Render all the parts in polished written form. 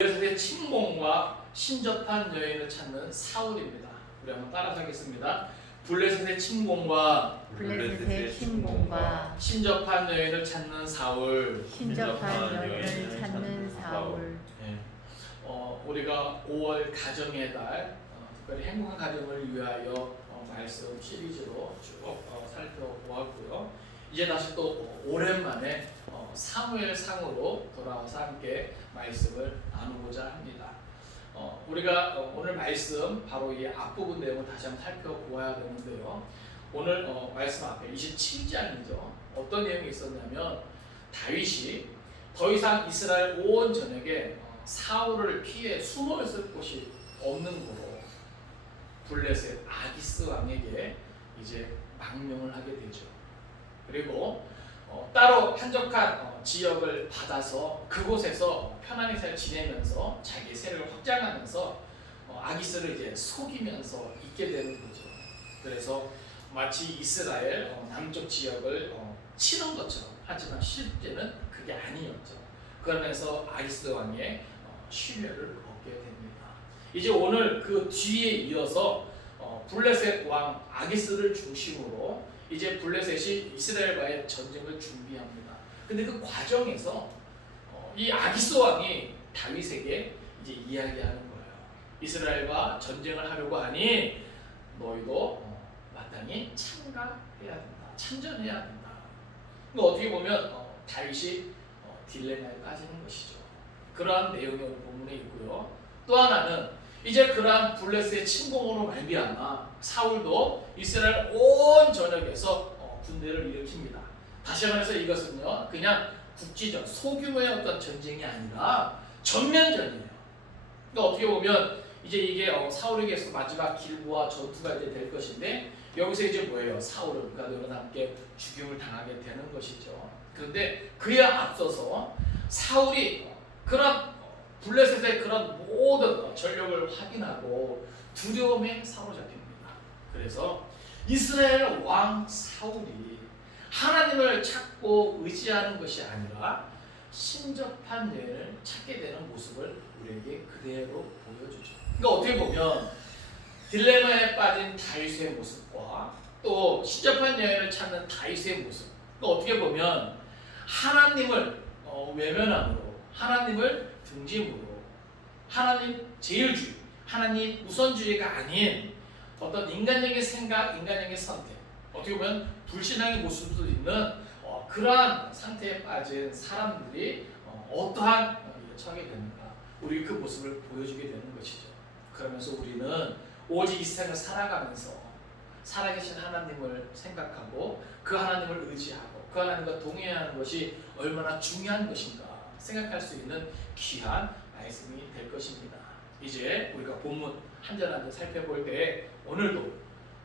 블레셋의 침공과 신접한 여인을 찾는 사울입니다. 우리 한번 따라서 하겠습니다. 블레셋의 침공과 신접한 여인을 찾는 사울. 네. 우리가 5월 가정의 달, 특별히 행복한 가정을 위하여 말씀 시리즈로 쭉 살펴보았고요. 이제 다시 또 오랜만에 사무엘상으로 돌아와서 함께 말씀을 나누고자 합니다. 우리가 오늘 말씀 바로 이 앞부분 내용을 다시 한번 살펴보아야 되는데요. 오늘 말씀 앞에 27장이죠. 어떤 내용이 있었냐면 다윗이 더 이상 이스라엘 온 전역에 사울을 피해 숨어 있을 곳이 없는 곳으로 블레셋 아기스 왕에게 이제 망명을 하게 되죠. 그리고 따로 한적한 지역을 받아서 그곳에서 편안히 잘 지내면서 자기 세력을 확장하면서 아기스를 이제 속이면서 있게 되는 거죠. 그래서 마치 이스라엘 남쪽 지역을 치는 것처럼, 하지만 실제는 그게 아니었죠. 그러면서 아기스 왕의 신뢰를 얻게 됩니다. 이제 오늘 그 뒤에 이어서 블레셋 왕 아기스를 중심으로 이제 블레셋이 이스라엘과의 전쟁을 준비합니다. 근데 그 과정에서 이 아기스 왕이 다윗에게 이제 이야기하는 거예요. 이스라엘과 전쟁을 하려고 하니 너희도 마땅히 참가해야 된다. 참전해야 된다. 그러니까 어떻게 보면 다윗이 딜레마에 빠지는 것이죠. 그러한 내용이 오늘 본문에 있고요. 또 하나는 이제 그러한 블레셋의 침공으로 말미암아 사울도 이스라엘 온 전역에서 군대를 일으킵니다. 다시 말해서 이것은요, 그냥 국지전, 소규모의 어떤 전쟁이 아니라 전면전이에요. 그러니까 어떻게 보면 이제 이게 사울에게서 마지막 길보아 전투가 이제 될 것인데, 여기서 이제 뭐예요? 사울은 그가들과 함께 죽임을 당하게 되는 것이죠. 그런데 그에 앞서서 사울이 그런 블레셋의 그런 모든 전력을 확인하고 두려움에 사로잡힙니다. 그래서 이스라엘 왕 사울이 하나님을 찾고 의지하는 것이 아니라 신접한 여인을 찾게 되는 모습을 우리에게 그대로 보여주죠. 그러니까 어떻게 보면 딜레마에 빠진 다윗의 모습과 또 신접한 여인을 찾는 다윗의 모습, 그러니까 어떻게 보면 하나님을 외면함으로, 하나님을 등짐으로, 하나님 제일주의, 하나님 우선주의가 아닌 어떤 인간적인 생각, 인간적인 선택, 어떻게 보면 불신앙의 모습도 있는 그러한 상태에 빠진 사람들이 어떠한 일을 처하게 되는가, 우리 그 모습을 보여주게 되는 것이죠. 그러면서 우리는 오직 이 세상을 살아가면서 살아계신 하나님을 생각하고 그 하나님을 의지하고 그 하나님과 동행하는 것이 얼마나 중요한 것인가 생각할 수 있는 귀한 말씀이 될 것입니다. 이제 우리가 본문 한 절 한 절 살펴볼 때 오늘도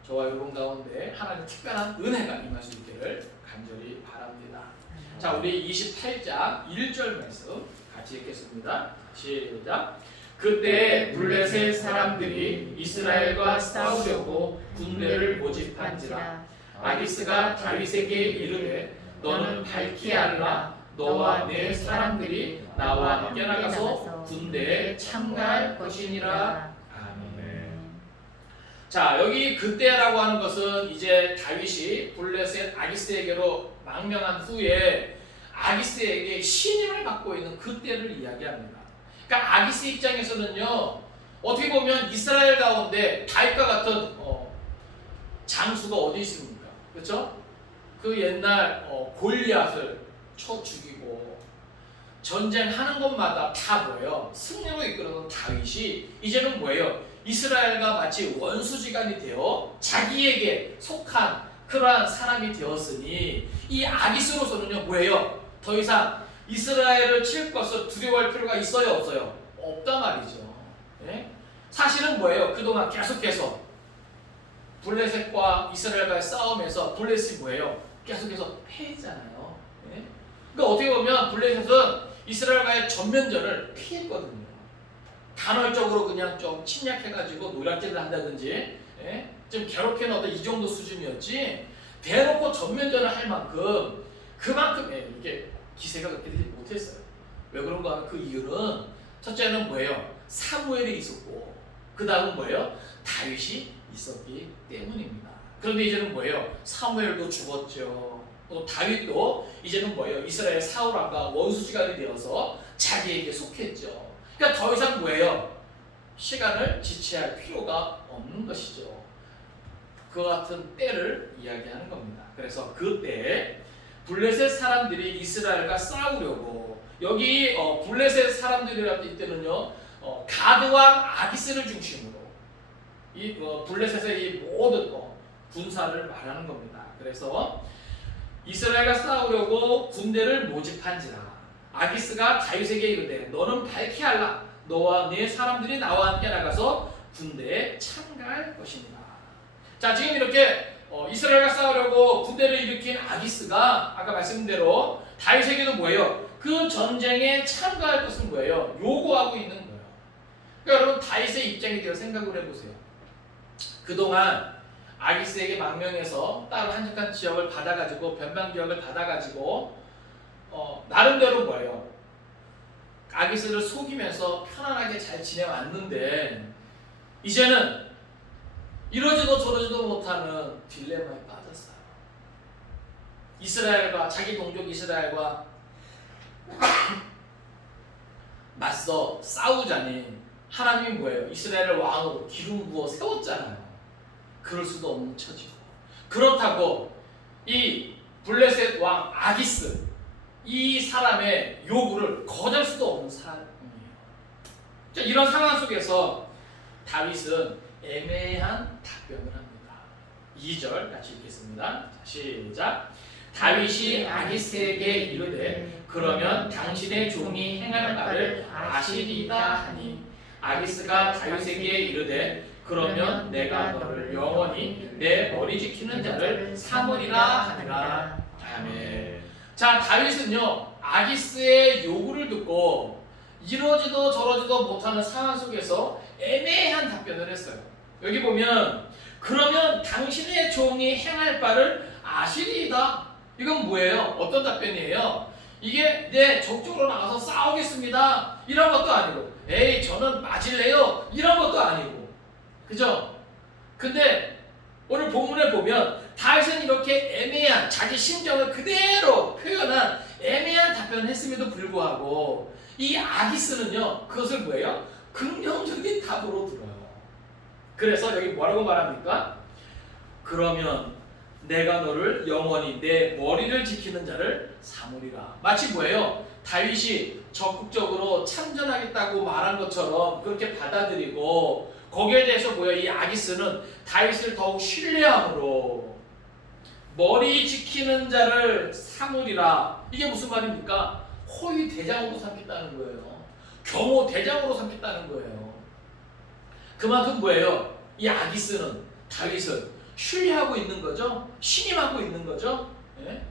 저와 여러분 가운데 하나님의 특별한 은혜가 임할 수 있기를 간절히 바랍니다. 자, 우리 28장 1절 말씀 같이 읽겠습니다. 시작. 그때 블레셋 사람들이 이스라엘과 싸우려고 군대를 모집한지라. 아기스가 다윗에게 이르되 너는 밝히 알라. 너와 내 사람들이 나와 함께 나가서 군대에 참가할 것이니라. 아멘. 자, 여기 그때라고 하는 것은 이제 다윗이 블레셋 아기스에게로 망명한 후에 아기스에게 신임을 받고 있는 그때를 이야기합니다. 그러니까 아기스 입장에서는요, 어떻게 보면 이스라엘 가운데 다윗과 같은 장수가 어디 있습니까? 그렇죠? 그 옛날 골리앗을 쳐 죽이고 전쟁하는 것마다 다 뭐예요? 승리로 이끌어온 다윗이 이제는 뭐예요? 이스라엘과 마치 원수지간이 되어 자기에게 속한 그러한 사람이 되었으니 이 아기스로서는요 뭐예요? 더 이상 이스라엘을 칠 것을 두려워할 필요가 있어요, 없어요? 없단 말이죠. 네? 사실은 뭐예요? 그동안 계속해서 블레셋과 이스라엘과의 싸움에서 블레셋이 뭐예요? 계속해서 패했잖아요. 네? 그러니까 어떻게 보면 블레셋은 이스라엘과의 전면전을 피했거든요. 간헐적으로 그냥 좀 침략해가지고 노략질을 한다든지, 예? 좀 괴롭히는 어떤 이 정도 수준이었지, 대놓고 전면전을 할 만큼 그만큼 이게 기세가 그렇게 되지 못했어요. 왜 그런가 하면 그 이유는 첫째는 뭐예요? 사무엘이 있었고 그 다음은 뭐예요? 다윗이 있었기 때문입니다. 그런데 이제는 뭐예요? 사무엘도 죽었죠. 또 다윗도 이제는 뭐예요? 이스라엘 사울 앞과 원수지간이 되어서 자기에게 속했죠. 그러니까 더 이상 뭐예요? 시간을 지체할 필요가 없는 것이죠. 그와 같은 때를 이야기하는 겁니다. 그래서 그때 블레셋 사람들이 이스라엘과 싸우려고 여기 블레셋 사람들이라고 이때는요 가드와 아기스를 중심으로 이 블레셋의 이 모든 군사를 말하는 겁니다. 그래서 이스라엘과 싸우려고 군대를 모집한지라 아기스가 다윗에게 이르되 너는 밝히 알라 너와 네 사람들이 나와 함께 나가서 군대에 참가할 것입니다. 자 지금 이렇게 이스라엘과 싸우려고 군대를 일으킨 아기스가 아까 말씀드린 대로 다윗에게도 뭐예요? 그 전쟁에 참가할 것은 뭐예요? 요구하고 있는 거예요. 그러니까 여러분 다윗의 입장에 대해서 생각을 해보세요. 그동안 아기스에게 망명해서 따로 한적한 지역을 받아가지고 변방 지역을 받아가지고 나름대로 뭐예요? 아기스를 속이면서 편안하게 잘 지내왔는데 이제는 이러지도 저러지도 못하는 딜레마에 빠졌어요. 이스라엘과 자기 동족 이스라엘과 맞서 싸우자니 하나님이 뭐예요? 이스라엘을 왕으로 기름 부어 세웠잖아요. 그럴 수도 없는 처지고 그렇다고 이 블레셋 왕 아기스 이 사람의 요구를 거절 수도 없는 사람이에요. 자, 이런 상황 속에서 다윗은 애매한 답변을 합니다. 2절 같이 읽겠습니다. 자, 시작. 다윗이 아기스에게 이르되 그러면 당신의 종이 행할 바를 아시리이다 하니 아기스가 다윗에게 이르되 그러면 내가 너를 영원히 내 머리 지키는 자를 삼으리라 하니라. 아멘. 자 다윗은요 아기스의 요구를 듣고 이러지도 저러지도 못하는 상황 속에서 애매한 답변을 했어요. 여기 보면 그러면 당신의 종이 행할 바를 아시리이다. 이건 뭐예요? 어떤 답변이에요? 이게 네 적극적으로 나가서 싸우겠습니다 이런 것도 아니고 에이 저는 맞을래요 이런 것도 아니고 그죠? 근데 오늘 본문에 보면 다윗은 이렇게 애매한 자기 심정을 그대로 표현한 애매한 답변을 했음에도 불구하고 이 아기스는요 그것을 뭐예요? 긍정적인 답으로 들어요. 그래서 여기 뭐라고 말합니까? 그러면 내가 너를 영원히 내 머리를 지키는 자를 삼으리라. 마치 뭐예요? 다윗이 적극적으로 참전하겠다고 말한 것처럼 그렇게 받아들이고 거기에 대해서 뭐예요? 이 아기스는 다윗을 더욱 신뢰함으로 머리 지키는 자를 삼으리라. 이게 무슨 말입니까? 호위 대장으로 삼겠다는 거예요. 경호 대장으로 삼겠다는 거예요. 그만큼 뭐예요? 이 아기스는 다윗을 신뢰하고 있는 거죠. 신임하고 있는 거죠. 예?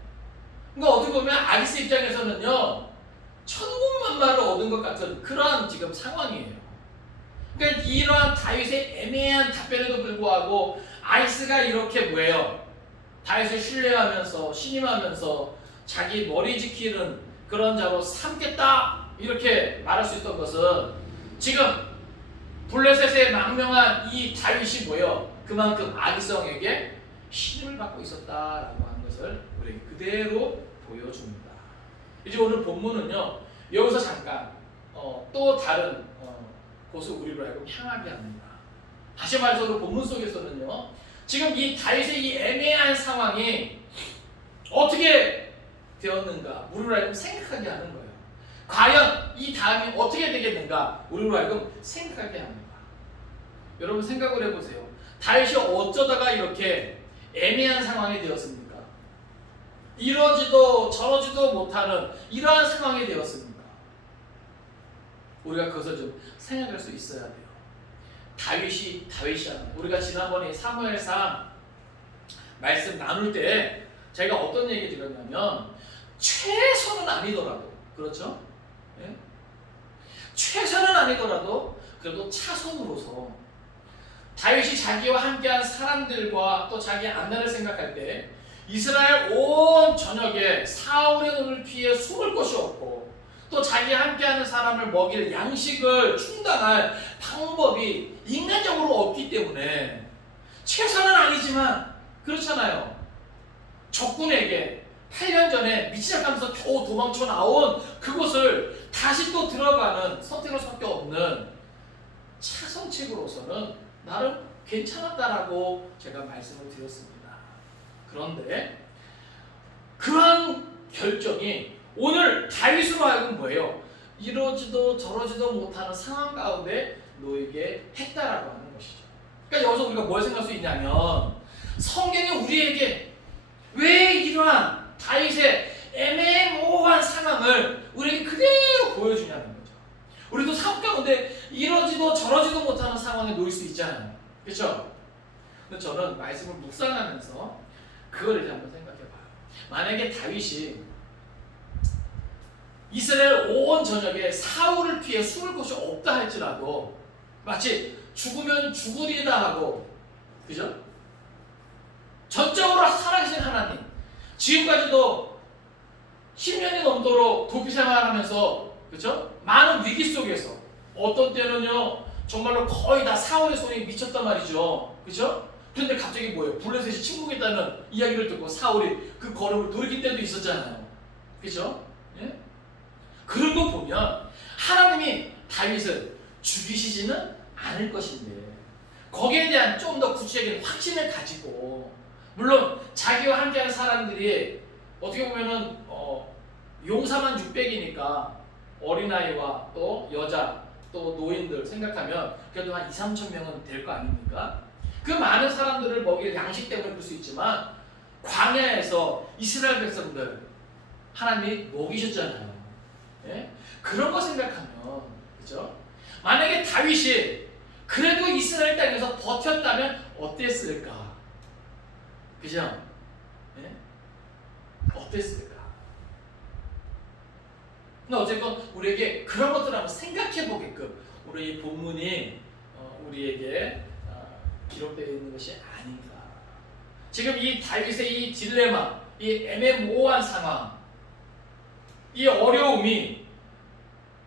그러니까 어떻게 보면 아기스 입장에서는요 천군만마를 얻은 것 같은 그러한 지금 상황이에요. 그러니까 이러한 다윗의 애매한 답변에도 불구하고 아기스가 이렇게 뭐예요? 다윗을 신뢰하면서 신임하면서 자기 머리 지키는 그런 자로 삼겠다 이렇게 말할 수 있던 것은 지금 블레셋에 망명한 이 다윗이 뭐예요? 그만큼 아기성에게 신임을 받고 있었다라고 하는 것을 우리에게 그대로 보여줍니다. 이제 오늘 본문은요 여기서 잠깐 또 다른 곳을 우리로 하여금 향하게 합니다. 다시 말해서 오늘 본문 속에서는요 지금 이 다윗의 이 애매한 상황이 어떻게 되었는가 우리로 하여금 생각하게 하는 거예요. 과연 이 다음이 어떻게 되겠는가 우리로 하여금 생각하게 합니다. 여러분 생각을 해보세요. 다윗이 어쩌다가 이렇게 애매한 상황이 되었습니까? 이러지도 저러지도 못하는 이러한 상황이 되었습니까? 우리가 그것을 좀 생각할 수 있어야 돼요. 다윗이 하는 우리가 지난번에 사무엘상 말씀 나눌 때 제가 어떤 얘기 드렸냐면 최선은 아니더라도 그렇죠? 예? 최선은 아니더라도 그래도 차선으로서 다윗이 자기와 함께한 사람들과 또 자기 안나를 생각할 때 이스라엘 온 전역에 사울의 눈을 피해 숨을 곳이 없고 또 자기 함께하는 사람을 먹일 양식을 충당할 방법이 인간적으로 없기 때문에 최선은 아니지만 그렇잖아요. 적군에게 8년 전에 미치작하면서 겨우 도망쳐 나온 그곳을 다시 또 들어가는 선택할 수밖에 없는 차선책으로서는 나름 괜찮았다라고 제가 말씀을 드렸습니다. 그런데 그러한 결정이 오늘 다윗으로 하여금 뭐예요? 이러지도 저러지도 못하는 상황 가운데 놓이게 했다라고 하는 것이죠. 그러니까 여기서 우리가 뭘 생각할 수 있냐면 성경이 우리에게 왜 이러한 다윗의 애매모호한 상황을 우리에게 그대로 보여주냐는 거죠. 우리도 삶 가운데 이러지도 저러지도 못하는 상황에 놓일 수 있잖아요. 그렇죠? 근데 저는 말씀을 묵상하면서 그걸 이제 한번 생각해봐요. 만약에 다윗이 이스라엘 온 전역에 사울을 피해 숨을 곳이 없다 할지라도 마치 죽으면 죽으리다 하고, 그죠? 전적으로 살아계신 하나님, 지금까지도 10년이 넘도록 도피 생활하면서, 그죠? 많은 위기 속에서 어떤 때는요 정말로 거의 다 사울의 손에 미쳤단 말이죠, 그죠? 그런데 갑자기 뭐예요? 블레셋이 침공했다는 이야기를 듣고 사울이 그 걸음을 돌이킬 때도 있었잖아요, 그죠? 예? 그런 거 보면 하나님이 다윗을 죽이시지는 않을 것인데 거기에 대한 좀 더 구체적인 확신을 가지고, 물론 자기와 함께하는 사람들이 어떻게 보면은 용사만 600이니까 어린아이와 또 여자 또 노인들 생각하면 그래도 한 2, 3천 명은 될 거 아닙니까? 그 많은 사람들을 먹일 양식 때문에 그럴 수 있지만 광야에서 이스라엘 백성들 하나님이 먹이셨잖아요. 예? 그런 거 생각하면, 그죠? 만약에 다윗이 그래도 이스라엘 땅에서 버텼다면 어땠을까? 그죠? 예? 어땠을까? 근데 어쨌건 우리에게 그런 것들을 한번 생각해 보게끔 우리 이 본문이 우리에게 기록되어 있는 것이 아닌가. 지금 이 다윗의 이 딜레마, 이 애매모호한 상황, 이 어려움이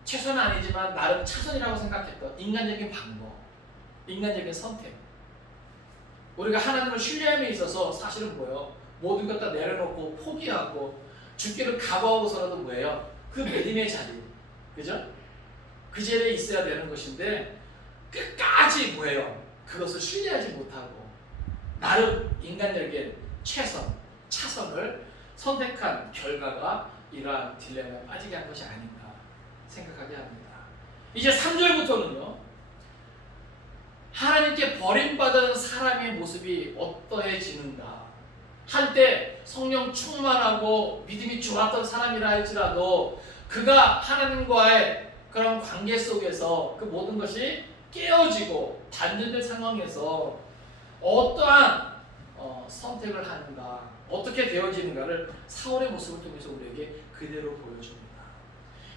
최선은 아니지만 나름 차선이라고 생각했던 인간적인 방법, 인간적인 선택. 우리가 하나님을 신뢰함에 있어서 사실은 뭐예요? 모든 것 다 내려놓고 포기하고 죽기를 각오하고서라도 뭐예요? 그 믿음의 자리, 그죠? 그 자리에 있어야 되는 것인데 끝까지 뭐예요? 그것을 신뢰하지 못하고 나름 인간적인 최선, 차선을 선택한 결과가 이러한 딜레마에 빠지게 한 것이 아닌가 생각하게 합니다. 이제 3절부터는요, 하나님께 버림받은 사람의 모습이 어떠해지는가. 한때 성령 충만하고 믿음이 좋았던 사람이라 할지라도 그가 하나님과의 그런 관계 속에서 그 모든 것이 깨어지고 단절된 상황에서 어떠한 선택을 하는가, 어떻게 되어지는가를 사울의 모습을 통해서 우리에게 그대로 보여줍니다.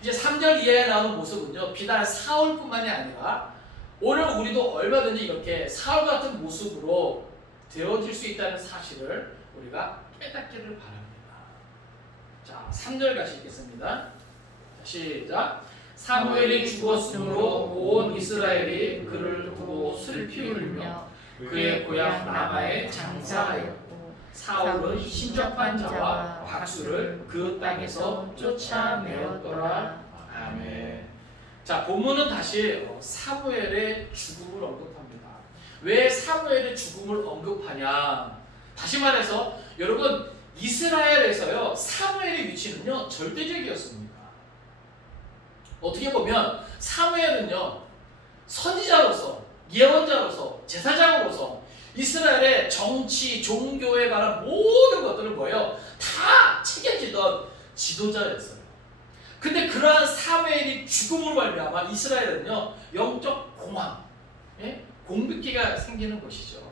이제 3절 이하에 나오는 모습은요, 비단 사울뿐만이 아니라 오늘 우리도 얼마든지 이렇게 사울 같은 모습으로 되어질 수 있다는 사실을 우리가 깨닫기를 바랍니다. 자, 3절 같이 읽겠습니다. 시작. 사무엘이 죽었으므로 온 이스라엘이 그를 두고 슬피 울며 그의 고향 라마에 장사하였고 사울은 신접한 자와 박수를 그 땅에서 쫓아내었더라. 아멘. 자, 본문은 다시 사무엘의 죽음을 언급합니다. 왜 사무엘의 죽음을 언급하냐? 다시 말해서 여러분, 이스라엘에서요 사무엘의 위치는요 절대적이었습니다. 어떻게 보면 사무엘은요 선지자로서, 예언자로서, 제사장으로서 이스라엘의 정치, 종교에 관한 모든 것들을 뭐예요? 다 책임지던 지도자였어요. 근데 그러한 사무엘이 죽음으로 말미암아 이스라엘은요 영적 공황, 공백기가 생기는 것이죠.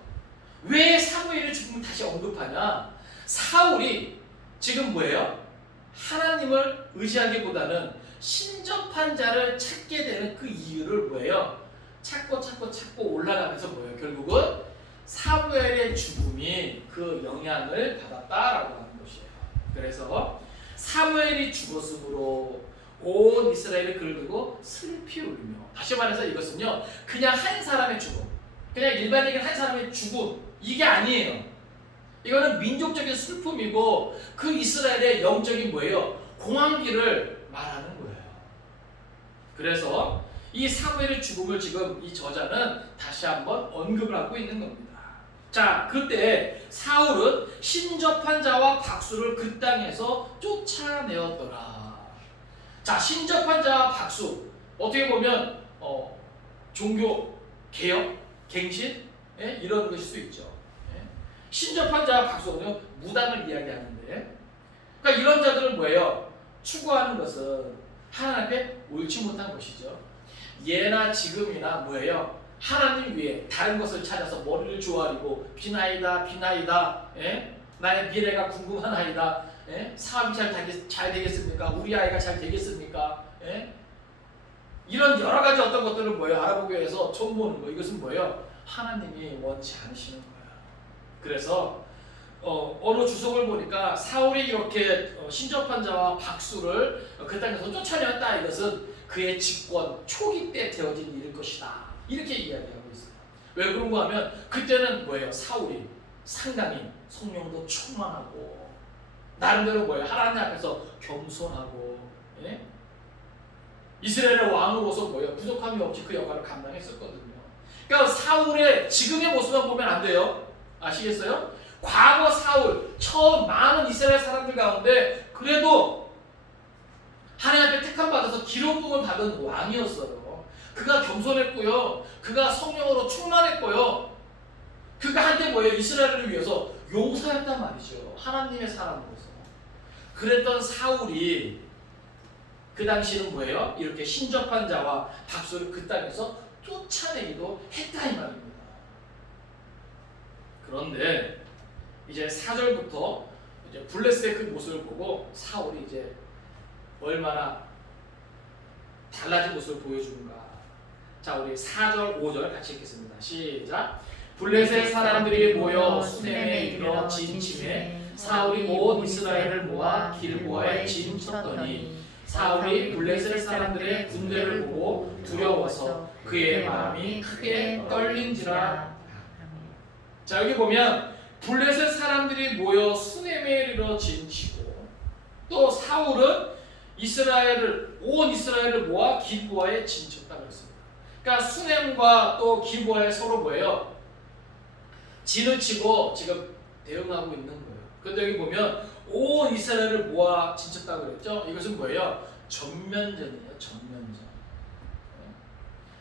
왜 사무엘의 죽음을 다시 언급하냐? 사울이 지금 뭐예요? 하나님을 의지하기보다는 신접한 자를 찾게 되는 그 이유를 뭐예요? 찾고 올라가면서 뭐예요? 결국은 사무엘의 죽음이 그 영향을 받았다라고 하는 것이에요. 그래서 사무엘이 죽었으므로 온 이스라엘이 그를 두고 슬피 울며. 다시 말해서 이것은요, 그냥 한 사람의 죽음, 그냥 일반적인 한 사람의 죽음, 이게 아니에요. 이거는 민족적인 슬픔이고 그 이스라엘의 영적인 뭐예요? 공황기를 말하는 거예요. 그래서 이 사무엘의 죽음을 지금 이 저자는 다시 한번 언급을 하고 있는 겁니다. 자, 그때 사울은 신접한 자와 박수를 그 땅에서 쫓아내었더라. 자, 신접한 자와 박수, 어떻게 보면 종교 개혁, 갱신, 이런 것일 수 있죠. 신접한 자와 박수는요, 무당을 이야기하는데, 그러니까 이런 자들은 뭐예요? 추구하는 것은 하나님 앞에 옳지 못한 것이죠. 예나 지금이나 뭐예요? 하나님 위에 다른 것을 찾아서 머리를 조아리고 비나이다 비나이다, 나의 미래가 궁금하나이다, 사업이 잘 되겠습니까? 우리 아이가 잘 되겠습니까? 이런 여러 가지 어떤 것들을 뭐예요? 알아보기 위해서 좀 보는 거. 이것은 뭐예요? 하나님이 원치 않으시는 거예요. 그래서 어느 주석을 보니까 사울이 이렇게 신접한 자와 박수를 그 땅에서 쫓아내었다. 이것은 그의 집권 초기 때 되어진 일일 것이다. 이렇게 이야기하고 있어요. 왜 그런가 하면 그때는 뭐예요? 사울이 상당히 성령도 충만하고 나름대로 뭐예요? 하나님 앞에서 겸손하고, 이스라엘의 왕으로서 뭐예요? 부족함이 없이 그 역할을 감당했었거든요. 그러니까 사울의 지금의 모습만 보면 안 돼요. 아시겠어요? 과거 사울, 처음 많은 이스라엘 사람들 가운데 그래도 하나님 앞에 택함 받아서 기름 부음을 받은 왕이었어요. 그가 겸손했고요. 그가 성령으로 충만했고요. 그가 한때 뭐예요? 이스라엘을 위해서 용서했단 말이죠. 하나님의 사람으로서. 그랬던 사울이 그 당시는 뭐예요? 이렇게 신접한 자와 박수를 그 땅에서 쫓아내기도 했다 이 말입니다. 그런데 이제 4절부터 이제 블레스의 그 모습을 보고 사울이 이제 얼마나 달라진 모습을 보여주는가. 자, 우리 4절, 5절 같이 읽겠습니다. 시작. 블레셋 사람들이 모여 수넴에 이르러 진침해 사울이 온 이스라엘을 모아 길보아에 진쳤더니 사울이 블레셋 사람들의 군대를 보고 두려워서 그의 마음이 크게 떨린지라. 자, 여기 보면 블레셋 사람들이 모여 수넴에 이르러 진치고 또 사울은 온 이스라엘을 모아 길보아에 진쳤다고 했습니다. 그러니까 수넴과 또 길보아에 서로 뭐예요? 진을 치고 지금 대응하고 있는 거예요. 그런데 여기 보면 온 이스라엘을 모아 진쳤다고 그랬죠? 이것은 뭐예요? 전면전이에요. 전면전.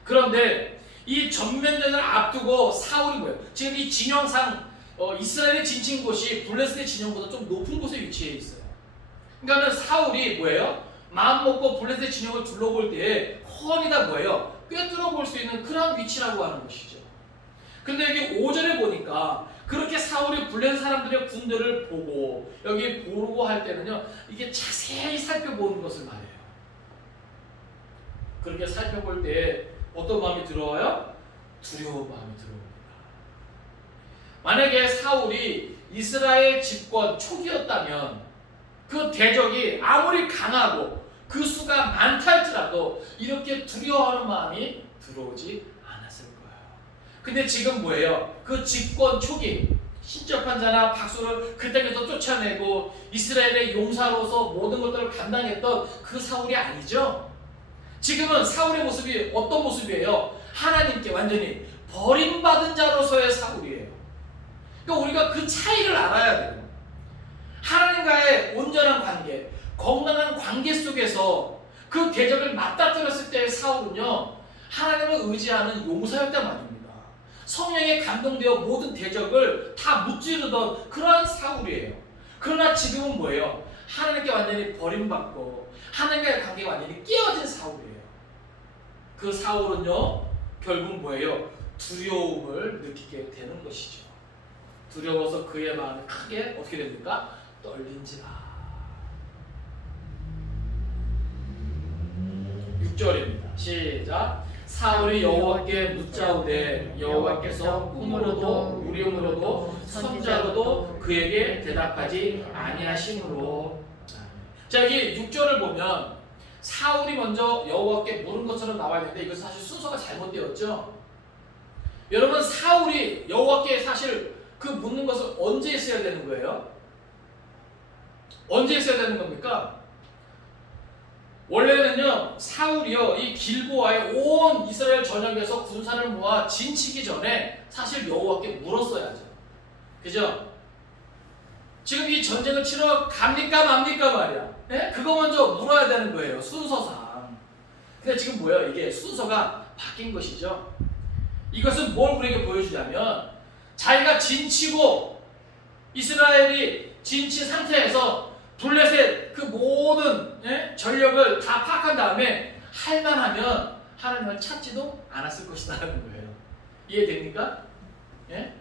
그런데 이 전면전을 앞두고 사울이 뭐예요? 지금 이 진영상 이스라엘의 진친 곳이 블레셋의 진영보다 좀 높은 곳에 위치해 있어요. 그러니까 사울이 뭐예요? 마음 먹고 블레셋의 진영을 둘러볼 때에 훤히 다 뭐예요? 꿰뚫어 볼 수 있는 그런 위치라고 하는 것이죠. 근데 여기 5절에 보니까 그렇게 사울이 블레셋 사람들의 군대를 보고 여기 보고 할 때는요, 이게 자세히 살펴보는 것을 말해요. 그렇게 살펴볼 때 어떤 마음이 들어와요? 두려운 마음이 들어옵니다. 만약에 사울이 이스라엘 집권 초기였다면 그 대적이 아무리 강하고 그 수가 많다 할지라도 이렇게 두려워하는 마음이 들어오지 않았을 거예요. 근데 지금 뭐예요? 그 집권 초기 신접한 자나 박수를 그 땅에서 쫓아내고 이스라엘의 용사로서 모든 것들을 감당했던 그 사울이 아니죠. 지금은 사울의 모습이 어떤 모습이에요? 하나님께 완전히 버림받은 자로서의 사울이에요. 그러니까 우리가 그 차이를 알아야 돼요. 하나님과의 온전한 관계, 건강한 관계 속에서 그 대적을 맞닥뜨렸을 때의 사울은요, 하나님을 의지하는 용사였단 말입니다. 성령에 감동되어 모든 대적을 다 무찌르던 그러한 사울이에요. 그러나 지금은 뭐예요? 하나님께 완전히 버림받고 하나님과의 관계가 완전히 깨어진 사울이에요. 그 사울은요, 결국 뭐예요? 두려움을 느끼게 되는 것이죠. 두려워서 그의 마음이 크게 어떻게 됩니까? 떨린지라. 6절입니다. 시작. 사울이 여호와께 묻자오되 여호와께서 꿈으로도 우림으로도 선자로도 그에게 대답하지 아니하심으로. 자, 여기 6절을 보면 사울이 먼저 여호와께 물은 것처럼 나와 있는데 이것은 사실 순서가 잘못되었죠. 여러분 사울이 여호와께 사실 그 묻는 것을 언제 했어야 되는 거예요? 언제 했어야 되는 겁니까? 원래는요 사울이요 이 길보아에 온 이스라엘 전역에서 군사를 모아 진치기 전에 사실 여호와께 물었어야죠. 그죠? 지금 이 전쟁을 치러 갑니까 맙니까 말이야. 예? 그거 먼저 물어야 되는 거예요 순서상. 근데 지금 뭐예요? 이게 순서가 바뀐 것이죠. 이것은 뭘 우리에게 보여주냐면 자기가 진치고 이스라엘이 진치 상태에서 블레셋 그 모든 전력을 다 파악한 다음에 할만하면 하나님을 찾지도 않았을 것이다라는 거예요. 이해됩니까? 예?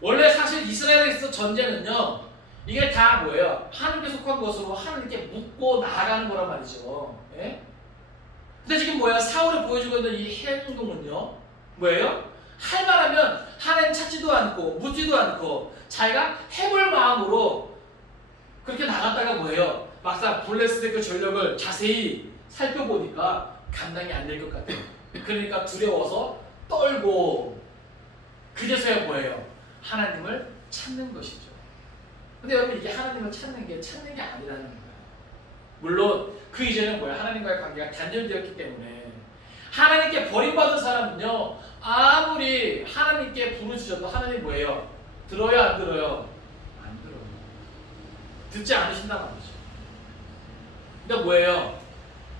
원래 사실 이스라엘에서 전쟁은요 이게 다 뭐예요? 하나님께 속한 것으로 하나님께 묻고 나아가는 거란 말이죠. 예? 근데 지금 뭐야? 사울이 보여주고 있는 이 행동은요 뭐예요? 할만하면 하나님 찾지도 않고 묻지도 않고 자기가 해볼 마음으로 그렇게 나갔다가 뭐예요? 막상 블레셋의 그 전력을 자세히 살펴보니까 감당이 안 될 것 같아요. 그러니까 두려워서 떨고 그제서야 뭐예요? 하나님을 찾는 것이죠. 근데 여러분 이게 하나님을 찾는 게 아니라는 거예요. 물론 그 이전에 뭐예요? 하나님과의 관계가 단절되었기 때문에 하나님께 버림받은 사람은요 아무리 하나님께 부르짖어도 하나님 뭐예요? 들어요 안 들어요? 안 들어요. 듣지 않으신단 말이죠. 그러니까 뭐예요?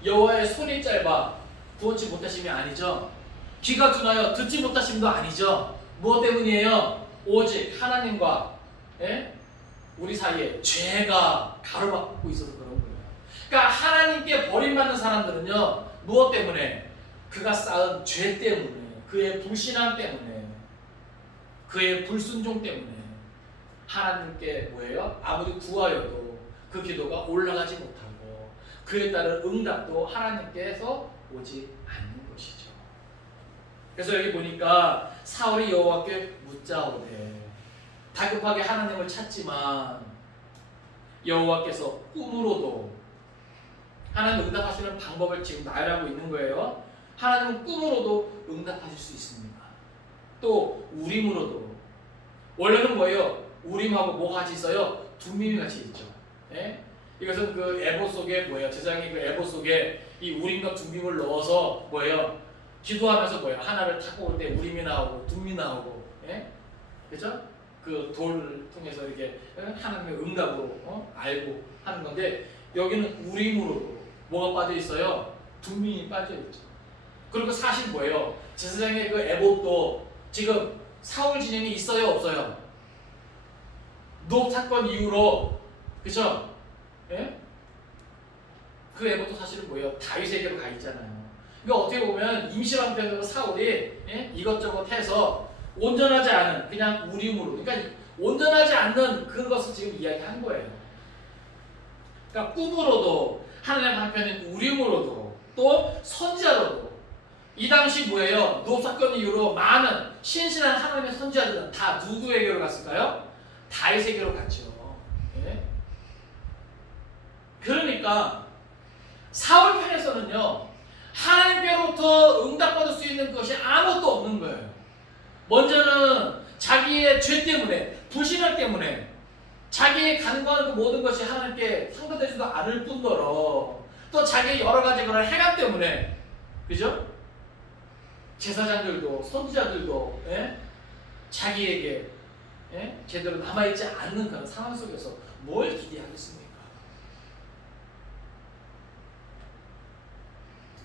여호와의 손이 짧아 구원치 못하심이 아니죠. 귀가 둔하여 듣지 못하심도 아니죠. 무엇 때문이에요? 오직 하나님과 우리 사이에 죄가 가로막고 있어서 그런 거예요. 그러니까 하나님께 버림받는 사람들은요 무엇 때문에? 그가 쌓은 죄 때문에, 그의 불신앙 때문에, 그의 불순종 때문에 하나님께 뭐예요? 아무리 구하여도 그 기도가 올라가지 못하고 그에 따른 응답도 하나님께서 오지 않는 것이죠. 그래서 여기 보니까 사울이 여호와께 묻자오되 다급하게 하나님을 찾지만 여호와께서 꿈으로도 하나님 응답하시는 방법을 지금 나열하고 있는 거예요. 하나님은 꿈으로도 응답하실 수 있습니다. 또 우림으로도. 원래는 뭐예요? 우림하고 뭐가 같이 있어요? 둠밈이 같이 있죠. 예? 이것은 그 에봇 속에 뭐예요? 제사장이 그 에봇 속에 이 우림과 둠밈을 넣어서 뭐예요? 기도하면서 뭐예요? 하나를 타고 올 때 우림이 나오고 둠이 나오고, 예? 그죠? 그 돌을 통해서 이렇게 하나님의 응답으로 알고 하는 건데 여기는 우림으로도 뭐가 빠져 있어요? 둠밈이 빠져 있죠. 그리고 사실 뭐예요? 제사장의 그 에봇도 지금 사울 진영이 있어요, 없어요? 노 사건 이후로 그죠? 예? 그 에봇도 사실은 뭐예요? 다윗에게로 가 있잖아요. 그러니까 어떻게 보면 임시방편으로 사울이 이것저것 해서 온전하지 않은 그냥 우림으로, 그러니까 온전하지 않는 그것을 지금 이야기한 거예요. 그러니까 꿈으로도 하나님의 한편인 우림으로도 또 선지자로도 이 당시 뭐예요? 노 사건 이후로 많은 신실한 하나님의 선지자들은 다 누구에게로 갔을까요? 다윗에게로 갔죠. 예? 그러니까 사울 편에서는요 하나님께로부터 응답받을 수 있는 것이 아무것도 없는 거예요. 먼저는 자기의 죄 때문에, 불신앙 때문에 자기의 간과하는 그 모든 것이 하나님께 상대되지도 않을 뿐더러 또 자기의 여러 가지 그런 행함 때문에, 그죠? 제사장들도 선지자들도 자기에게 제대로 남아있지 않는 그런 상황 속에서 뭘 기대하겠습니까?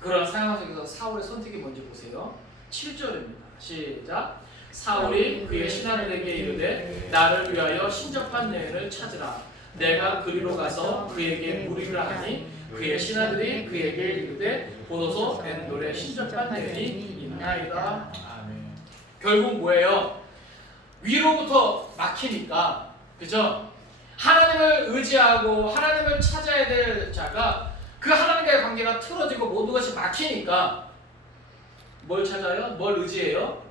그런 상황 속에서 사울의 선택이 뭔지 보세요. 7절입니다. 시작. 사울이 그의 신하들에게 이르되 나를 위하여 신접한 여인을 찾으라. 내가 그리로 가서 그에게 물으리라 하니 그의 신하들이 그에게 이르되 보소서 엔돌에 신접한 여인이 있나이다. 아멘. 결국 뭐예요? 위로부터 막히니까, 그죠? 하나님을 의지하고 하나님을 찾아야 될 자가 그 하나님과의 관계가 틀어지고 모든 것이 막히니까 뭘 찾아요? 뭘 의지해요?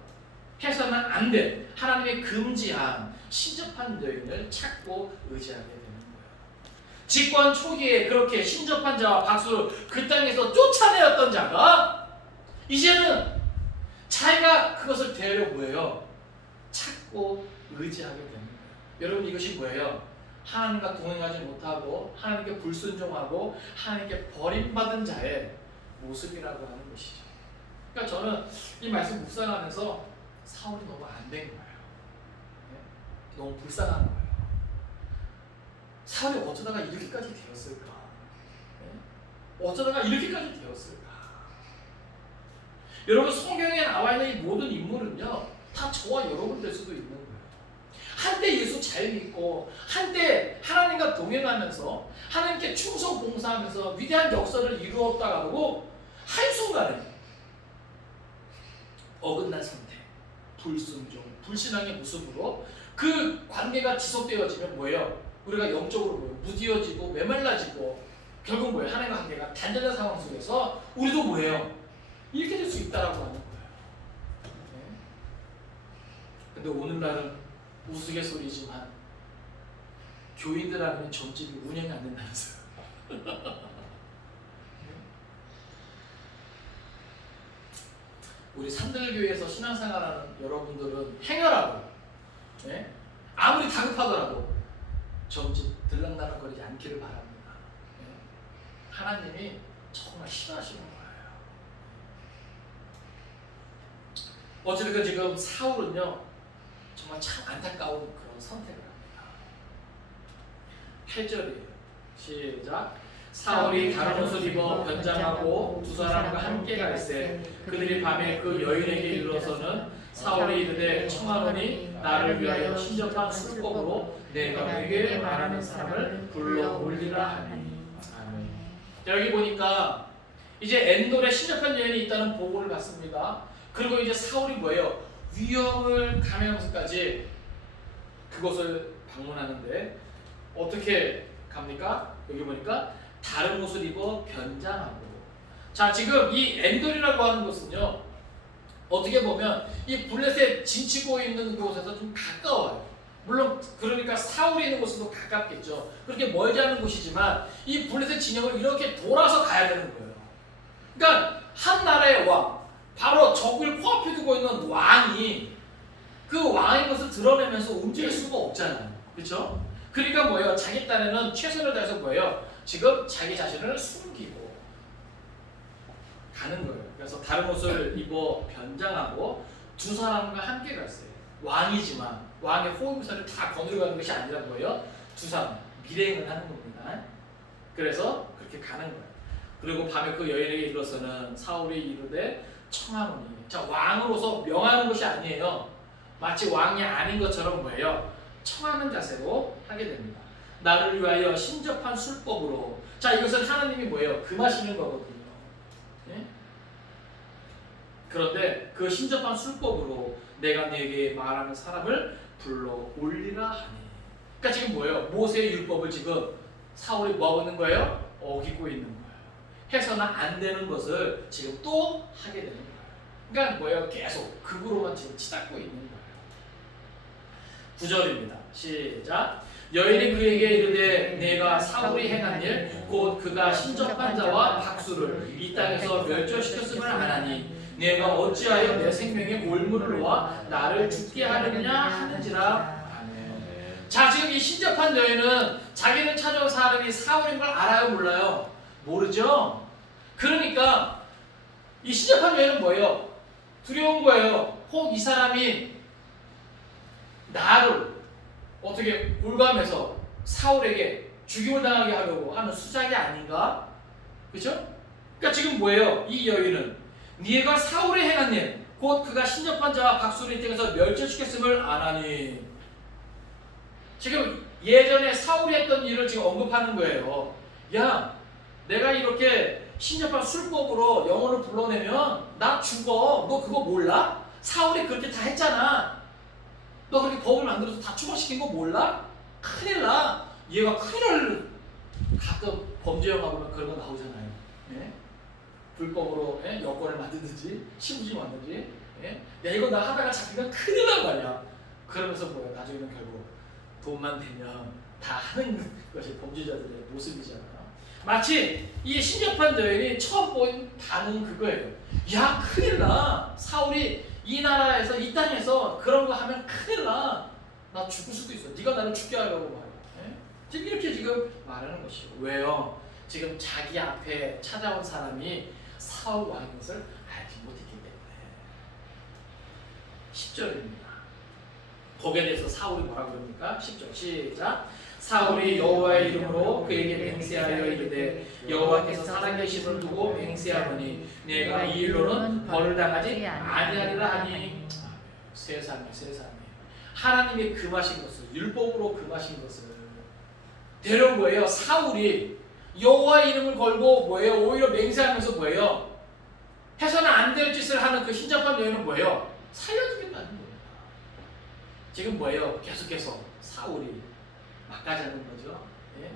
해서는 안 돼. 하나님의 금지한 신접한 여인을 찾고 의지하게 되는 거예요. 집권 초기에 그렇게 신접한 자와 박수를 그 땅에서 쫓아내었던 자가 이제는 자기가 그것을 대하려 뭐예요? 찾고 의지하게 되는 거예요. 여러분 이것이 뭐예요? 하나님과 동행하지 못하고 하나님께 불순종하고 하나님께 버림받은 자의 모습이라고 하는 것이죠. 그러니까 저는 이 말씀 묵상하면서 사울이 너무 안 된 거예요. 너무 불쌍한 거예요. 사울이 어쩌다가 이렇게까지 되었을까? 어쩌다가 이렇게까지 되었을까? 여러분 성경에 나와 있는 이 모든 인물은요 다 저와 여러분 될 수도 있는 거예요. 한때 예수 잘 믿고 한때 하나님과 동행하면서 하나님께 충성 봉사하면서 위대한 역사를 이루었다가도 한순간에 어긋난 선택, 불순종, 불신앙의 모습으로 그 관계가 지속되어지면 뭐예요? 우리가 영적으로 뭐예요? 무디어지고 메말라지고 결국 뭐예요? 하나님과 관계가 단절된 상황 속에서 우리도 뭐예요? 이렇게 될 수 있다라고 하는 거예요. 근데 오늘날은 우스갯소리지만 교인들 아니면 점집이 운영이 안 된다면서요. 우리 산들교회에서 신앙생활하는 여러분들은 행여라도 아무리 다급하더라도 점집 들락날락거리지 않기를 바랍니다. 하나님이 정말 싫어하시는 거예요. 어쨌든 지금 사울은요 정말 참 안타까운 그런 선택을 합니다. 8절이에요. 시작. 사울이 다른 옷을 입어 변장하고 두 사람과 함께 갈새 그들이 밤에 그 여인에게 이르러서는 사울이 이르되 청하노니 나를 위하여 신접한 술법으로 내가 내게 말하는 사람을 불러 올리라 하니. 아멘. 여기 보니까 이제 엔돌에 신접한 여인이 있다는 보고를 받습니다. 그리고 이제 사울이 뭐예요? 위험을 감행하면서까지 그곳을 방문하는데 어떻게 갑니까? 여기 보니까 다른 옷을 입어 변장하고. 자, 지금 이 엔돌이라고 하는 곳은요 어떻게 보면 이 블레셋 진치고 있는 곳에서 좀 가까워요. 물론 그러니까 사울이 있는 곳은 더 가깝겠죠. 그렇게 멀지 않은 곳이지만 이 블레셋 진영을 이렇게 돌아서 가야 되는 거예요. 그러니까 한 나라의 왕, 바로 적을 코앞에 두고 있는 왕이 그 왕의 것을 드러내면서 움직일 수가 없잖아요. 그렇죠? 그러니까 뭐예요? 자기 딴에는 최선을 다해서 뭐예요? 지금 자기 자신을 숨기고 가는 거예요. 그래서 다른 옷을 입어 변장하고 두 사람과 함께 갔어요. 왕이지만 왕의 호위무사를 다 거느려 가는 것이 아니라 뭐예요? 두 사람 밀행을 하는 겁니다. 그래서 그렇게 가는 거예요. 그리고 밤에 그 여인에게 이르러서는 사울이 이르되 청하노니. 자, 왕으로서 명하는 것이 아니에요. 마치 왕이 아닌 것처럼 뭐예요? 청하는 자세로 하게 됩니다. 나를 위하여 신접한 술법으로. 자, 이것은 하나님이 뭐예요? 금하시는 거거든요. 네? 그런데 그 신접한 술법으로 내가 네게 말하는 사람을 불러 올리라 하니. 그러니까 지금 뭐예요? 모세의 율법을 지금 사울이 뭐하고 있는 거예요? 어기고 있는 거예요. 해서는 안 되는 것을 지금 또 하게 되는 거예요. 그러니까 뭐예요? 계속 극으로만 지금 치닫고 있는 거예요. 9절입니다. 시작. 여인이 그에게 이르되 내가 사울이 행한 일 곧 그가 신접한 자와 박수를 이 땅에서 멸절시켰음을 아나니 내가 어찌하여 내 생명에 올무를 놓아 나를 죽게 하느냐 하는지라. 아멘. 자, 지금 이 신접한 여인은 자기는 찾아온 사람이 사울인 걸 알아요, 몰라요? 모르죠? 그러니까 이 신접한 여인은 뭐예요? 두려운 거예요. 혹 이 사람이 나를 어떻게 올감해서 사울에게 죽임을 당하게 하려고 하는 수작이 아닌가? 그렇죠? 그러니까 지금 뭐예요? 이 여인은 네가 사울이 행한 일 곧 그가 신접한 자와 박수를 이 땅에서 멸절시켰음을 아나니. 지금 예전에 사울이 했던 일을 지금 언급하는 거예요. 야, 내가 이렇게 신접한 술법으로 영혼을 불러내면 나 죽어. 너 그거 몰라? 사울이 그렇게 다 했잖아. 너 그렇게 법을 만들어서 다 추방시킨 거 몰라? 큰일 나. 얘가 큰일 날. 가끔 범죄 영화 보면 그런 거 나오잖아요. 예? 불법으로 여권을 만드든지 신분증 만드든지. 예? 야, 이거 나 하다가 잡히면 큰일 난 거 아니야. 그러면서 뭐야? 나중에는 결국 돈만 되면 다 하는 것이 범죄자들의 모습이잖아요. 마치 이 신접한 여인이 처음 본 반응 그거예요. 야, 큰일 나. 사울이 이 나라에서 이 땅에서 그런 거 하면 큰일 나. 나 죽을 수도 있어. 네가 나를 죽게 하려고 말이야. 예? 지금 이렇게 지금 말하는 것이요. 왜요? 지금 자기 앞에 찾아온 사람이 사울 왕인 것을 알지 못했기 때문에. 10절입니다. 거기에 대해서 사울이 뭐라고 그럽니까? 10절 시작. 사울이 여호와의 이름으로 그에게 맹세하여 이르되 여호와께서 살아계심을 두고 맹세하노니 내가 이 일로는 벌을 당하지 아니하리라 하니. 세상에 하나님이 금하신 것을, 율법으로 금하신 것을 대략 뭐예요? 사울이 여호와의 이름을 걸고 뭐예요? 오히려 맹세하면서 뭐예요? 해서는 안 될 짓을 하는 그 신접한 여인은 뭐예요? 살려주겠다는 거예요. 지금 뭐예요? 계속해서 사울이 막가자는 거죠. 예?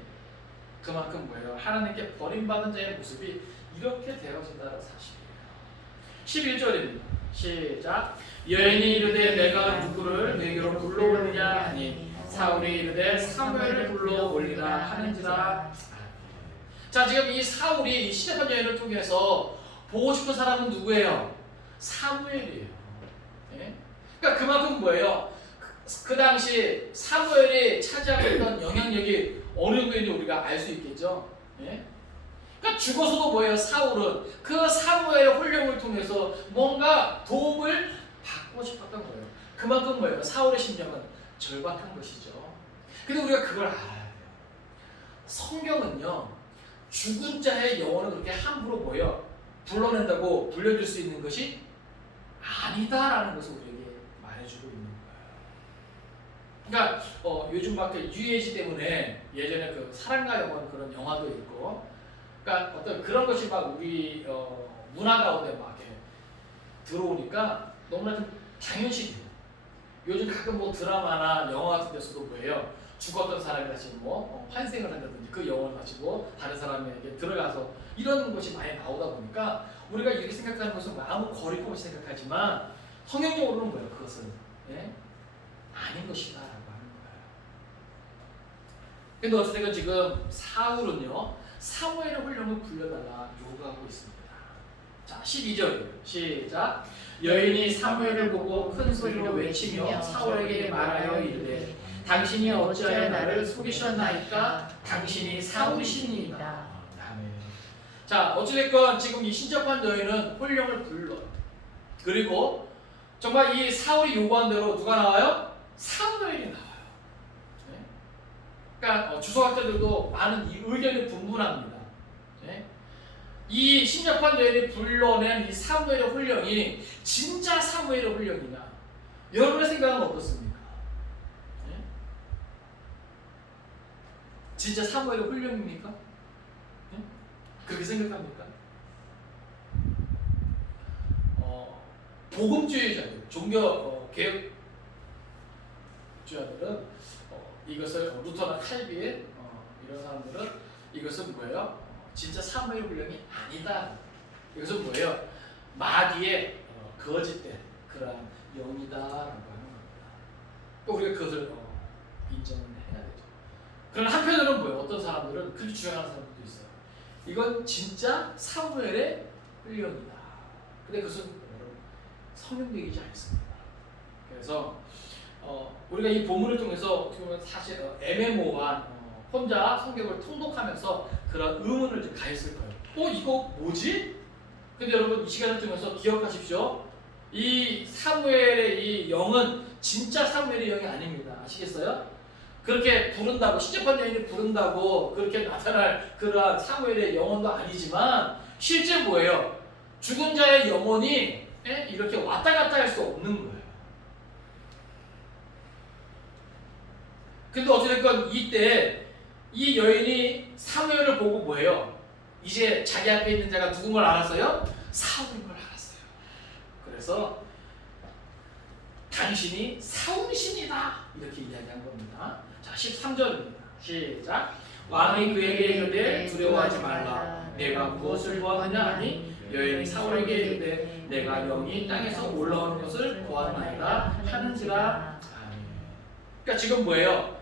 그만큼 뭐예요? 하나님께 버림받은 자의 모습이 이렇게 되어진다는 사실이에요. 11절입니다. 시작. 여인이 이르되 내가 누구를 내게로 불러오느냐 하니 사울이 이르되 사무엘을 불러올리라 하는지라. 자, 지금 이 사울이 이 시접한 여인을 통해서 보고 싶은 사람은 누구예요? 사무엘이에요. 예? 그러니까 그만큼 뭐예요? 그 당시 사무엘이 차지하고 있던 영향력이 어느 정도인지 우리가 알 수 있겠죠. 예? 그러니까 죽어서도 뭐예요? 사울은 그 사무엘의 훈련을 통해서 뭔가 도움을 받고 싶었던 거예요. 그만큼 뭐예요? 사울의 심정은 절박한 것이죠. 근데 우리가 그걸 알아야 돼요. 성경은요, 죽은 자의 영혼을 그렇게 함부로 뭐예요? 불러낸다고 불려줄 수 있는 것이 아니다라는 것을 우리에게 말해주고 있는 거예요. 그러니까 요즘 막 유해지 때문에 예전에 그 사랑과 영혼 그런 영화도 있고, 그러니까 어떤 그런 것이 막 우리 문화 가운데 막 이렇게 들어오니까 너무나 좀 당연시돼요. 요즘 가끔 뭐 드라마나 영화 같은 데서도 뭐예요? 죽었던 사람이 다시 뭐 환생을 한다든지 그 영혼을 가지고 다른 사람에게 들어가서 이런 것이 많이 나오다 보니까 우리가 이렇게 생각하는 것은 아무 거리낌 없이 생각하지만 성경적으로는 뭐예요? 그것은 아닌 것이다라고 하는 거예요. 근데 어쨌든 지금 사울은요, 사무엘의 훈령을 불려달라 요구하고 있습니다. 자, 12절 시작. 여인이 사무엘을 보고 큰 소리로 외치며 사울에게 말하여 이르되 당신이 어찌하여 나를 속이셨나이까? 당신이 사울이시니이다. 자, 어찌됐건 지금 이 신접한 여인은 훈령을 불러요. 그리고 정말 이 사울이 요구한 대로 누가 나와요? 사무엘이 나와요. 네? 그러니까 주석학자들도 많은 이 의견이 분분합니다. 네? 이 신접한 여인이 불러낸 이 사무엘의 훈령이 진짜 사무엘의 훈령이냐? 여러분의 생각은 어떻습니까? 네? 진짜 사무엘의 훈령입니까? 네? 그렇게 생각합니까? 복음주의자들, 종교 개혁주의자들은 이것을 루터나 칼빈 이런 사람들은 이것은 뭐예요? 진짜 사무엘 훈령이 아니다. 이것은 뭐예요? 마귀의 거짓된 그러한 영이다라고 하는 겁니다. 우리가 그것을 인정을 해야 되죠. 그러나 한편으로는 뭐예요? 어떤 사람들은 그렇게 주장하는 사람들도 있어요. 이건 진짜 사무엘의 훈령이다. 근데 그것은 성경적이지 않습니다. 그래서 우리가 이 본문을 통해서 어떻게 보면 사실 애매모호한 혼자 성경을 통독하면서 그런 의문을 좀 가했을 거예요. 이거 뭐지? 근데 여러분 이 시간을 통해서 기억하십시오. 이 사무엘의 이 영은 진짜 사무엘의 영이 아닙니다. 아시겠어요? 그렇게 부른다고 신접한 여인이 부른다고 그렇게 나타날 그러한 사무엘의 영혼도 아니지만 실제 뭐예요? 죽은 자의 영혼이 이렇게 왔다 갔다 할 수 없는 거예요. 근데 어찌됐건 이때 이 여인이 사무엘을 보고 뭐예요? 이제 자기 앞에 있는 자가 누군 걸 알았어요? 사울인 걸 알았어요. 그래서 당신이 사울이시니다 이렇게 이야기한 겁니다. 자, 13절입니다. 시작. 왕이 그에게 이르되 두려워하지 말라. 내가 무엇을 보았느냐 하니 여인이 사울에게 이르되 내가 영이 땅에서 올라오는 것을 보았나이다 하는지라. 그러니까 지금 뭐예요?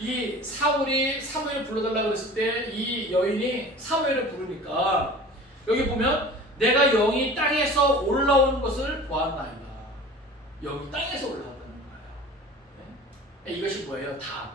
이 사울이 사무엘을 불러달라고 그랬을 때 이 여인이 사무엘을 부르니까 여기 보면 내가 영이 땅에서 올라오는 것을 보았나이다. 영이 땅에서 올라왔다는 거예요. 네? 이것이 뭐예요? 다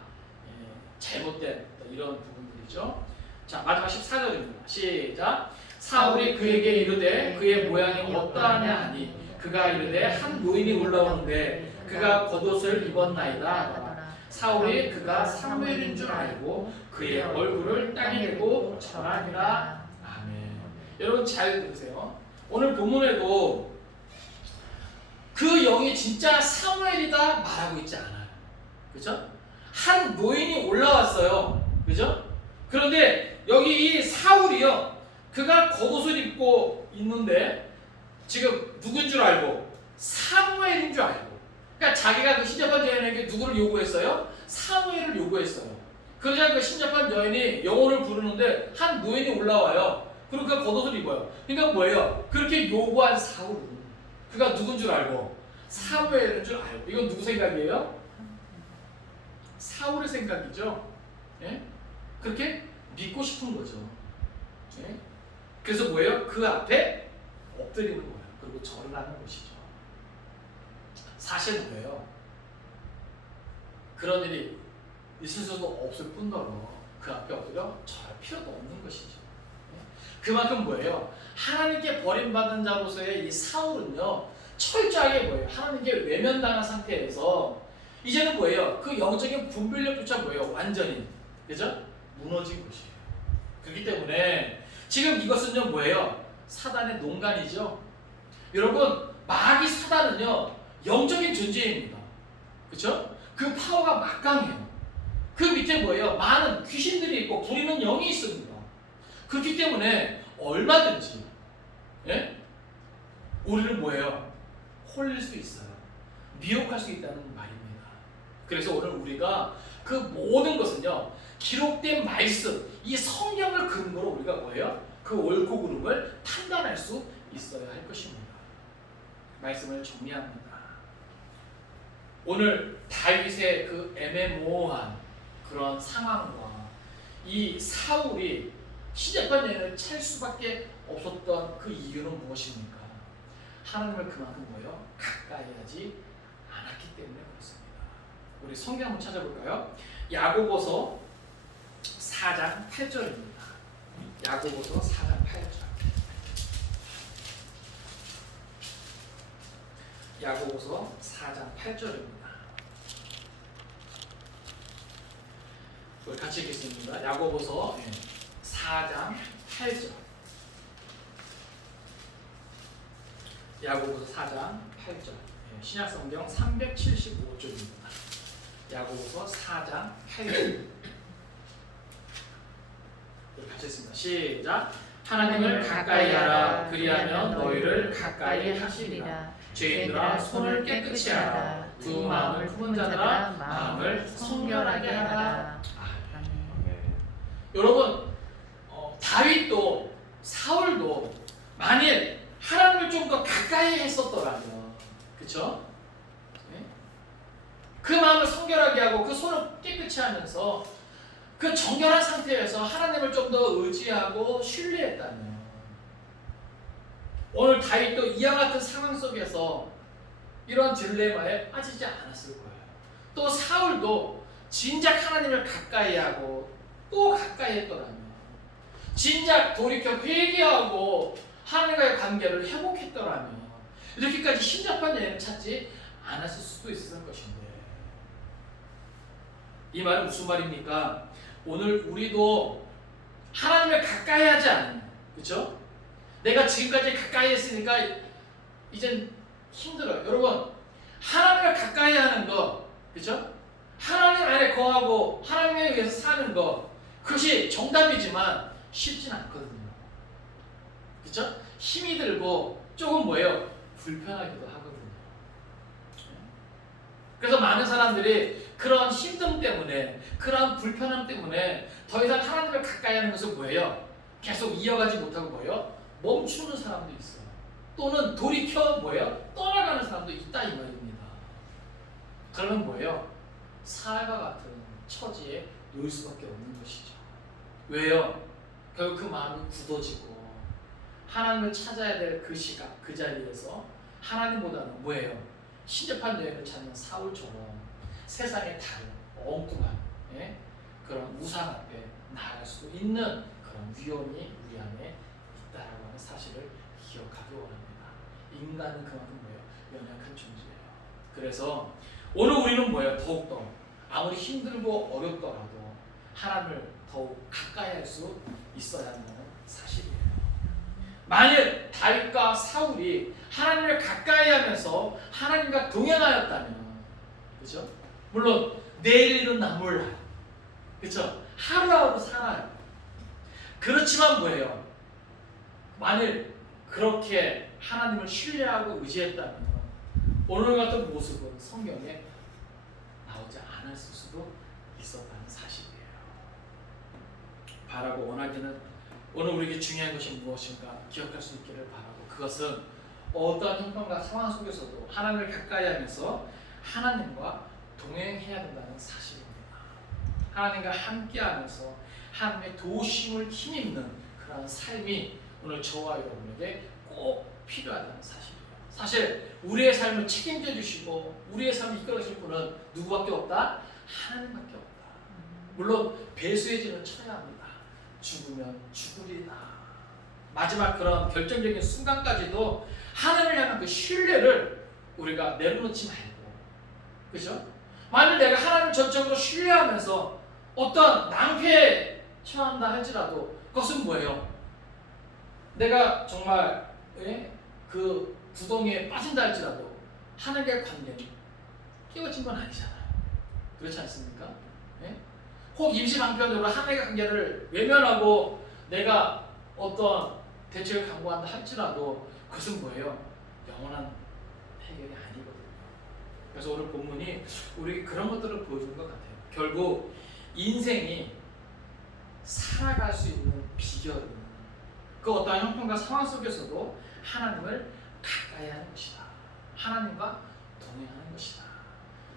잘못된 이런 부분들이죠. 자, 마지막 14절입니다. 시작. 사울이 그에게 이르되 그의 모양이 어떠하냐 하니 그가 이르되 한 노인이 올라오는데 그가 겉옷을 입었나이다. 사울이 그가 사무엘인 줄 알고 그의 얼굴을 땅에 대고 절하니라. 아멘. 여러분 잘 들으세요. 오늘 본문에도 그 영이 진짜 사무엘이다 말하고 있지 않아요. 그죠? 한 노인이 올라왔어요. 그죠? 그런데 여기 이 사울이요, 그가 겉옷을 입고 있는데 지금 누군 줄 알고? 사무엘인 줄 알고. 그러니까 자기가 그 신접한 여인에게 누구를 요구했어요? 사무엘을 요구했어요. 그러자 그 신접한 여인이 영혼을 부르는데 한 노인이 올라와요. 그리고 그가 겉옷을 입어요. 그러니까 뭐예요? 그렇게 요구한 사울은 그가 누군 줄 알고? 사무엘인 줄 알고. 이건 누구 생각이에요? 사울의 생각이죠. 예? 그렇게 믿고 싶은 거죠. 예? 그래서 뭐예요? 그 앞에 엎드리는 거예요. 그리고 절을 하는 것이죠. 사실 뭐예요? 그런 일이 있을 수도 없을 뿐더러 그 앞에 엎드려 절할 필요도 없는 것이죠. 예? 그만큼 뭐예요? 하나님께 버림받은 자로서의 이 사울은요, 철저하게 뭐예요? 하나님께 외면당한 상태에서 이제는 뭐예요? 그 영적인 분별력조차 뭐예요? 완전히, 그죠? 무너진 것이에요. 그렇기 때문에 지금 이것은요 뭐예요? 사단의 농간이죠. 여러분, 마귀 사단은요 영적인 존재입니다. 그렇죠? 그 파워가 막강해요. 그 밑에 뭐예요? 많은 귀신들이 있고 부리는 영이 있습니다. 그렇기 때문에 얼마든지 우리를 뭐예요? 홀릴 수 있어요. 미혹할 수 있다는 말입니다. 그래서 오늘 우리가 그 모든 것은요, 기록된 말씀, 이 성경을 근거로 우리가 뭐예요? 그 옳고 그름을 판단할 수 있어야 할 것입니다. 말씀을 정리합니다. 오늘 다윗의 그 애매모호한 그런 상황과 이 사울이 시접한 여인을 찰 수밖에 없었던 그 이유는 무엇입니까? 하나님을 그만큼 뭐예요? 가까이 하지 않았기 때문에 그렇습니다. 우리 성경 한번 찾아볼까요? 야고보서 4장 8절입니다. 야고보서 4장 8절. 야고보서 4장 8절입니다. 우리 같이 읽겠습니다. 야고보서 4장 8절. 야고보서 4장 8절. 신약성경 375쪽입니다. 야고보서 4장 8절. 우리 같이 읽습니다. 시작. 하나님을 가까이 하라. 그리하면 너희를 가까이 하시리라. 죄인들아 손을 깨끗이 하라. 두 마음을 품은 자들아 마음을 성결하게 하라. 여러분, 다윗도 사울도 만일 하나님을 좀 더 가까이 했었더라면, 그렇죠? 그 마음을 성결하게 하고 그 손을 깨끗이 하면서 그 정결한 상태에서 하나님을 좀 더 의지하고 신뢰했다면, 오늘 다윗도 이와 같은 상황 속에서 이러한 딜레마에 빠지지 않았을 거예요. 또 사울도 진작 하나님을 가까이 하고 또 가까이 했더라면, 진작 돌이켜 회개하고 하나님과의 관계를 회복했더라면 이렇게까지 신접한 여인을 찾지 않았을 수도 있었을 것인데, 이 말은 무슨 말입니까? 오늘 우리도 하나님을 가까이 하지 않는, 그렇죠? 내가 지금까지 가까이 했으니까 이젠 힘들어요. 여러분, 하나님을 가까이 하는 거, 그렇죠? 하나님 안에 거하고 하나님에 의해서 사는 거, 그것이 정답이지만 쉽진 않거든요. 그렇죠? 힘이 들고 조금 뭐예요? 불편하기도 하거든요. 그래서 많은 사람들이 그런 힘듦 때문에, 그런 불편함 때문에 더 이상 하나님을 가까이 하는 것을 뭐예요? 계속 이어가지 못하고 뭐예요? 멈추는 사람도 있어요. 또는 돌이켜 뭐예요? 떠나가는 사람도 있다 이 말입니다. 그러면 뭐예요? 사흘과 같은 처지에 놓일 수밖에 없는 것이죠. 왜요? 결국 그 마음이 굳어지고 하나님을 찾아야 될 그 시각, 그 자리에서 하나님보다는 뭐예요? 신접한 여인을 찾는 사울처럼 세상의 다른 엉뚱한 그런 우상 앞에 나아갈 수도 있는 그런 위험이 우리 안에 있다라고 하는 사실을 기억하기 원합니다. 인간은 그만큼 뭐예요? 연약한 존재예요. 그래서 오늘 우리는 뭐예요? 더욱더 아무리 힘들고 어렵더라도 하나님을 더욱 가까이 할 수 있어야 한다는 사실이에요. 만일 다윗과 사울이 하나님을 가까이 하면서 하나님과 동행하였다면, 그렇죠? 물론 내일은 나 몰라요. 그렇죠? 하루하루 살아요. 그렇지만 뭐예요? 만일 그렇게 하나님을 신뢰하고 의지했다면 오늘 같은 모습은 성경에 나오지 않았을 수도 있었다는 사실이에요. 바라고 원하기는 오늘 우리에게 중요한 것이 무엇인가 기억할 수 있기를 바라고, 그것은 어떤 형편과 상황 속에서도 하나님을 가까이 하면서 하나님과 동행해야 된다는 사실입니다. 하나님과 함께 하면서 하나님의 도우심을 힘입는 그런 삶이 오늘 저와 여러분에게 꼭 필요하다는 사실이에요. 사실 우리의 삶을 책임져 주시고 우리의 삶을 이끌어 주실 분은 누구밖에 없다? 하나님밖에 없다. 물론 배수의 진을 쳐야 합니다. 죽으면 죽으리다. 마지막 그런 결정적인 순간까지도 하나님을 향한 그 신뢰를 우리가 내려놓지 말고, 그렇죠? 만일 내가 하나님을 전적으로 신뢰하면서 어떤 낭패에 처한다 할지라도 그것은 뭐예요? 내가 정말 그 구덩이에 빠진다 할지라도 하나님과의 관계는 깨어진 건 아니잖아요. 그렇지 않습니까? 혹 임시방편으로 하나님의 관계를 외면하고 내가 어떤 대책을 강구한다 할지라도 그것은 뭐예요? 영원한 해결이 아니거든요. 그래서 오늘 본문이 우리에게 그런 것들을 보여주는 것 같아요. 결국 인생이 살아갈 수 있는 비결은 그 어떠한 형편과 상황 속에서도 하나님을 가까이 하는 것이다. 하나님과 동행하는 것이다.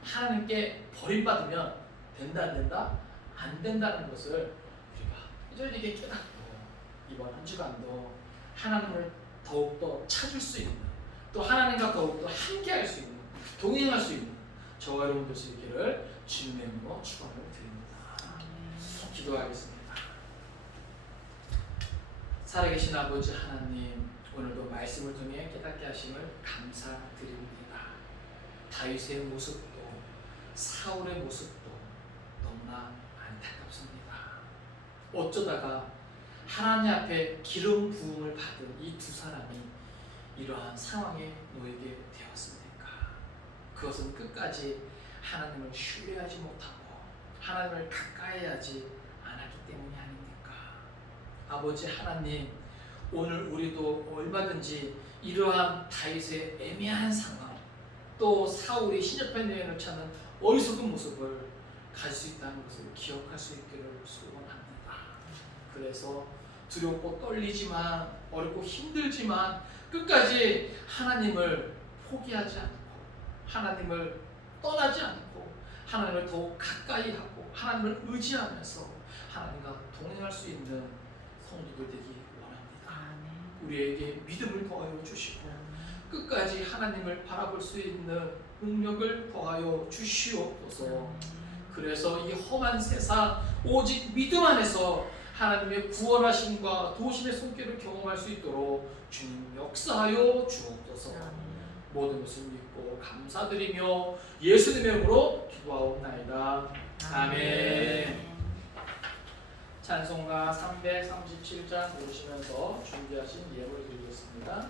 하나님께 버림받으면 된다 안 된다? 안 된다는 것을 우리가 이제 깨닫고 이번 한 주간도 하나님을 더욱더 찾을 수 있는, 또 하나님과 더욱더 함께할 수 있는, 동행할 수 있는 저와 여러분 될 수 있기를 주님의 이름으로 축원을 드립니다. 기도하겠습니다. 살아계신 아버지 하나님, 오늘도 말씀을 통해 깨닫게 하심을 감사드립니다. 다윗의 모습도 사울의 모습도 너무나 안타깝습니다. 어쩌다가 하나님 앞에 기름 부음을 받은 이 두 사람이 이러한 상황에 놓이게 되었습니까? 그것은 끝까지 하나님을 신뢰하지 못하고 하나님을 가까이 하지 않았기 때문이 아닙니까? 아버지 하나님, 오늘 우리도 얼마든지 이러한 다윗의 애매한 상황, 또 사울이 신접한 여인을 찾는 어리석은 모습을 갈 수 있다는 것을 기억할 수 있기를 소원합니다. 그래서 두렵고 떨리지만, 어렵고 힘들지만 끝까지 하나님을 포기하지 않고 하나님을 떠나지 않고 하나님을 더욱 가까이 하고 하나님을 의지하면서 하나님과 동행할 수 있는 성도들 되기 원합니다. 우리에게 믿음을 더하여 주시고 끝까지 하나님을 바라볼 수 있는 능력을 더하여 주시옵소서. 그래서 이 험한 세상 오직 믿음 안에서 하나님의 구원하심과 도우심의 손길을 경험할 수 있도록 주님 역사하여 주옵소서. 모든 것을 믿고 감사드리며 예수님의 이름으로 기도하옵나이다. 아멘. 찬송가 337장 부르시면서 준비하신 예물을 드리겠습니다.